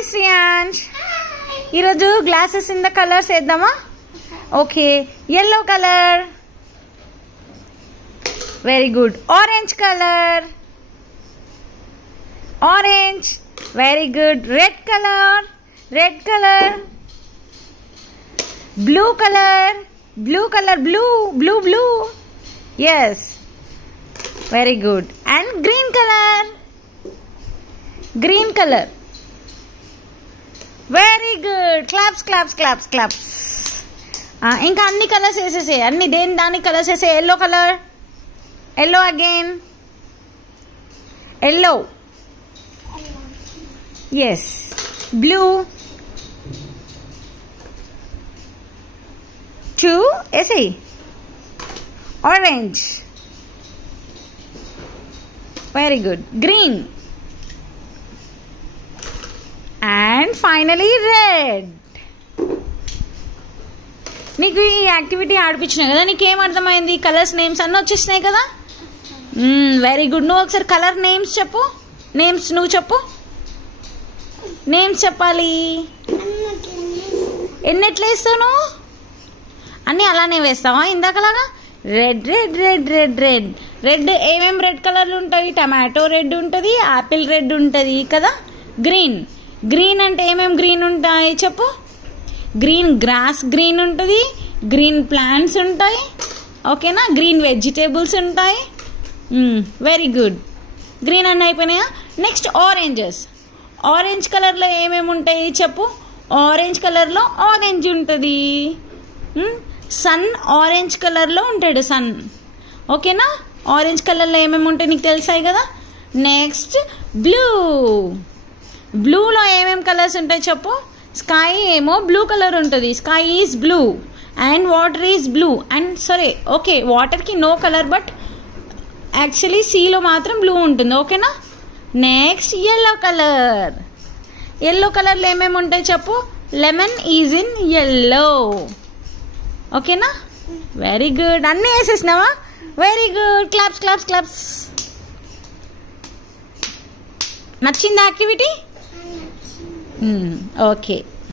Hi Shriyansh. ఈరోజు glasses in the colours వేద్దామా? Okay, yellow color, very good. Orange color, orange, very good. Red color, red color. Blue color, blue color, blue, blue, blue. Yes, very good. And green color, green color. Very good. Claps, claps, claps, claps. ఇంకా అన్ని colours వేసేసే, అన్ని దేని దానికి colours వేసే. Yellow colour, yellow again, yellow, yes, blue, 2 వేసే, orange, very good, green, and finally red. నీకు ఈ activity ఆడిపించినాయి కదా, నీకేం అర్థమైంది? కలర్స్ నేమ్స్ అన్నీ వచ్చేసినాయి కదా. Very good. నువ్వు ఒకసారి కలర్ నేమ్స్ చెప్పు. నేమ్స్ నువ్వు చెప్పు. నేమ్స్ చెప్పాలి. ఎన్నెట్లా వేస్తావు నువ్వు? అన్నీ అలానే వేస్తావా ఇందాకలాగా? Red red red red red red. ఏమేమి రెడ్ కలర్లు ఉంటాయి? టమాటో రెడ్ ఉంటుంది, యాపిల్ రెడ్ ఉంటుంది కదా. గ్రీన్, గ్రీన్ అంటే ఏమేమి గ్రీన్ ఉంటాయి చెప్పు. గ్రీన్ గ్రాస్ గ్రీన్ ఉంటుంది, గ్రీన్ ప్లాంట్స్ ఉంటాయి, ఓకేనా. గ్రీన్ వెజిటేబుల్స్ ఉంటాయి. Very good. గ్రీన్ అన్నీ అయిపోయినాయా? Next oranges. ఆరెంజ్ కలర్లో ఏమేమి ఉంటాయి చెప్పు. ఆరెంజ్ కలర్లో ఆరెంజ్ ఉంటుంది. సన్ ఆరెంజ్ కలర్లో ఉంటాడు, సన్, ఓకేనా. ఆరెంజ్ కలర్లో ఏమేమి ఉంటాయి నీకు తెలిసాయి కదా. Next blue. బ్లూలో ఏమేమి కలర్స్ ఉంటాయి చెప్పు. స్కై ఏమో బ్లూ కలర్ ఉంటుంది, sky is blue, and water is blue. And సరే, ఓకే, వాటర్కి నో కలర్, బట్ యాక్చువల్లీ సీలో మాత్రం బ్లూ ఉంటుంది, ఓకేనా. Next yellow colour. ఎల్లో కలర్లో ఏమేమి ఉంటాయి చెప్పు. లెమన్ ఈజ్ ఇన్ ఎల్లో, ఓకేనా. Very good. అన్నీ వేసేసినావా? Very good. Claps, claps, claps. నచ్చిందా యాక్టివిటీ? ఓకే.